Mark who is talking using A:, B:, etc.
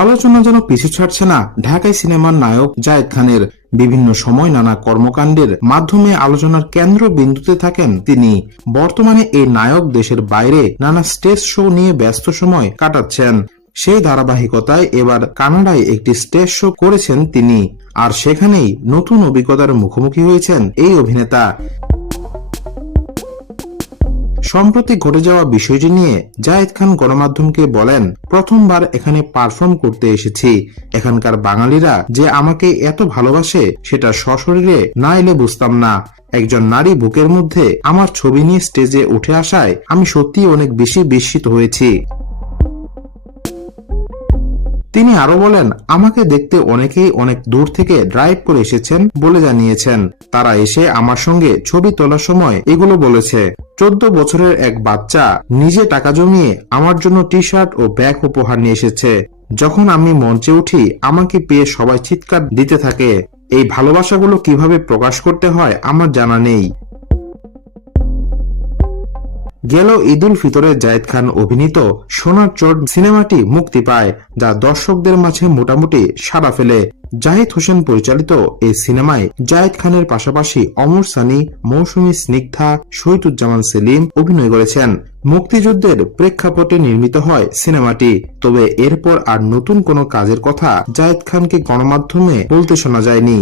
A: আলোচনা যেন পিছু ছাড়ছে না ঢাকাই সিনেমার নায়ক জায়েদ খানের। বিভিন্ন সময় নানা কর্মকাণ্ডের মাধ্যমে আলোচনার কেন্দ্র বিন্দুতে থাকেন তিনি। বর্তমানে এই নায়ক দেশের বাইরে নানা স্টেজ শো নিয়ে ব্যস্ত সময় কাটাচ্ছেন। সেই ধারাবাহিকতায় এবার কানাডায় একটি স্টেজ শো করেছেন তিনি। আর সেখানেই নতুন অভিজ্ঞতার মুখোমুখি হয়েছেন এই অভিনেতা। সম্প্রতি ঘটে যাওয়া বিষয়টি নিয়ে জায়েদ খান গণমাধ্যমকে বলেন, প্রথমবার এখানে পারফর্ম করতে এসেছি। এখানকার বাঙালিরা যে আমাকে এত ভালোবাসে, সেটা সশরীরে না এলে বুঝতাম না। একজন নারী বুকের মধ্যে আমার ছবি নিয়ে স্টেজে উঠে আসায় আমি সত্যিই অনেক বেশি বিস্মিত হয়েছি। তিনি আরও বলেন, আমাকে দেখতে অনেকেই অনেক দূর থেকে ড্রাইভ করে এসেছেন বলে জানিয়েছেন। তারা এসে আমার সঙ্গে ছবি তোলার সময় এগুলো বলেছে। চোদ্দ বছরের এক বাচ্চা নিজে টাকা জমিয়ে আমার জন্য টি শার্ট ও ব্যাগ উপহার নিয়ে এসেছে। যখন আমি মঞ্চে উঠি, আমাকে পেয়ে সবাই চিৎকার দিতে থাকে। এই ভালোবাসাগুলো কীভাবে প্রকাশ করতে হয় আমার জানা নেই। গেল ঈদুল ফিতরে জায়েদ খান অভিনীত সোনার চোট সিনেমাটি মুক্তি পায়, যা দর্শকদের মাঝে মোটামুটি সাড়া ফেলে। জাহিদ হোসেন পরিচালিত এই সিনেমায় জায়েদ খানের পাশাপাশি অমর সানি, মৌসুমী স্নিগ্ধা, শহীদুজ্জামান সেলিম অভিনয় করেছেন। মুক্তিযুদ্ধের প্রেক্ষাপটে নির্মিত হয় সিনেমাটি। তবে এরপর আর নতুন কোনো কাজের কথা জায়েদ খানকে গণমাধ্যমে বলতে শোনা যায়নি।